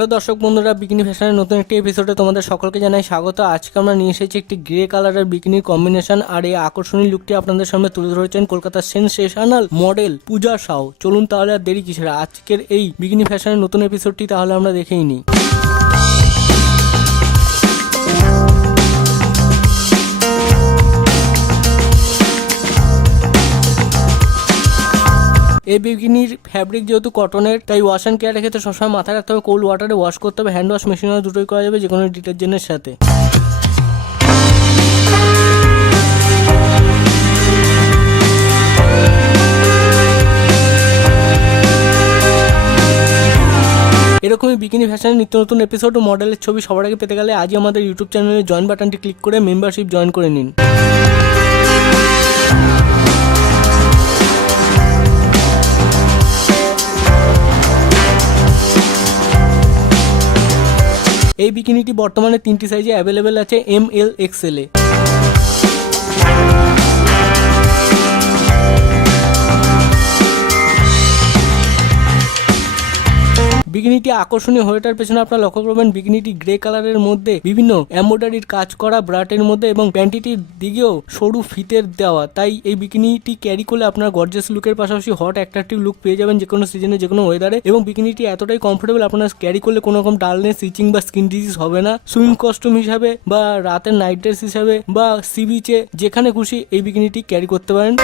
Hello দর্শক বন্ধুরা, bikini ফ্যাশনের নতুন একটি এপিসোডে তোমাদের সকলকে জানাই স্বাগত। আজকে আমরা নিয়ে এসেছি একটি গ্রে কালারের বিকিনির কম্বিনেশন, আর এই আকর্ষণীয় লুকটি আপনাদের সামনে তুলে ধরেছেন কলকাতার সেনসেশনাল মডেল পূজা সাউ। চলুন তাহলে আর দেরি কিসের, আজকের এই বিকিনি ফ্যাশনের নতুন এপিসোডটি তাহলে আমরা দেখেই নিই। এই বিকিনির ফ্যাব্রিক যেহেতু কটনের, তাই ওয়াশ অ্যান্ড কেয়ারের ক্ষেত্রে সবসময় মাথায় রাখতে হবে কোল্ড ওয়াটারে ওয়াশ করতে হবে। হ্যান্ড ওয়াশ মেশিনে দুটোই করা যাবে, যে কোনো ডিটারজেন্টের সাথে। এরকমই বিকিনি ফ্যাশনের নিত্য নতুন এপিসোড ও মডেলের ছবি সবার আগে পেতে গেলে আজই আমাদের ইউটিউব চ্যানেলে জয়েন বাটনটি ক্লিক করে মেম্বারশিপ জয়েন করে নিন। এই বিকিনিটি বর্তমানে 3টি সাইজে অ্যাভেলেবেল আছে, এম, এল, এক্সএল এ। বিকিনিটি আকর্ষণীয় হয়ে ওঠার পেছনে আপনারা লক্ষ্য করবেন বিকিনিটি গ্রে কালারের মধ্যে বিভিন্ন এমব্রয়ডারির কাজ করা ব্রাটের মধ্যে এবং প্যান্টিটির দিকেও সরু ফিতের দেওয়া। তাই এই বিকিনিটি ক্যারি করলে আপনার গর্জিয়াস লুকের পাশাপাশি হট অ্যাট্রাকটিভ লুক পেয়ে যাবেন যে কোনো সিজনে, যে কোনো ওয়েদারে। এবং বিকিনিটি এতটাই কমফোর্টেবল, আপনার ক্যারি করলে কোনো রকম ডালনেস, ইচিং বা স্কিন ডিজিজ হবে না। সুইমিং কস্টিউম হিসাবে বা রাতের নাইট ড্রেস হিসাবে বা সি বিচে যেখানে খুশি এই বিকিনিটি ক্যারি করতে পারেন।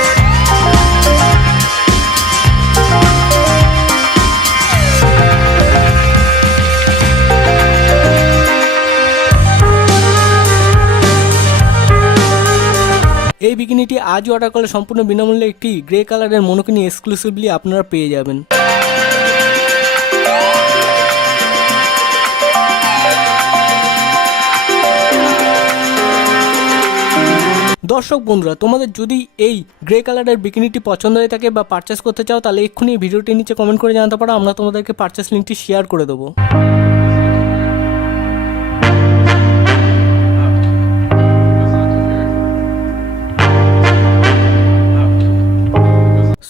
এই বিকিনিটি আজই অর্ডার করলে সম্পূর্ণ বিনামূল্যে একটি গ্রে কালারের মনোকিনি এক্সক্লুসিভলি আপনারা পেয়ে যাবেন। দর্শক বন্ধুরা, তোমাদের যদি এই গ্রে কালারের বিকিনিটি পছন্দ হয়ে থাকে বা পারচেস করতে চাও, তাহলে এক্ষুনি এই ভিডিওটির নিচে কমেন্ট করে জানাতে পারো, আমরা তোমাদেরকে পারচেস লিঙ্কটি শেয়ার করে দেবো।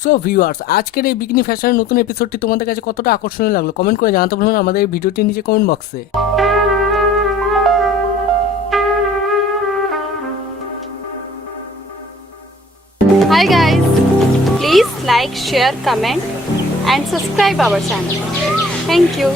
সো ভিউয়ার্স, আজকের এই বিকিনি ফ্যাশনের নতুন এপিসোডটি তোমাদের কাছে কতটা আকর্ষণীয় লাগলো কমেন্ট করে জানাতে ভুলবেন আমাদের এই ভিডিওটির নিচে কমেন্ট বক্সে। Hi guys, please like, share, comment and subscribe our channel. Thank you.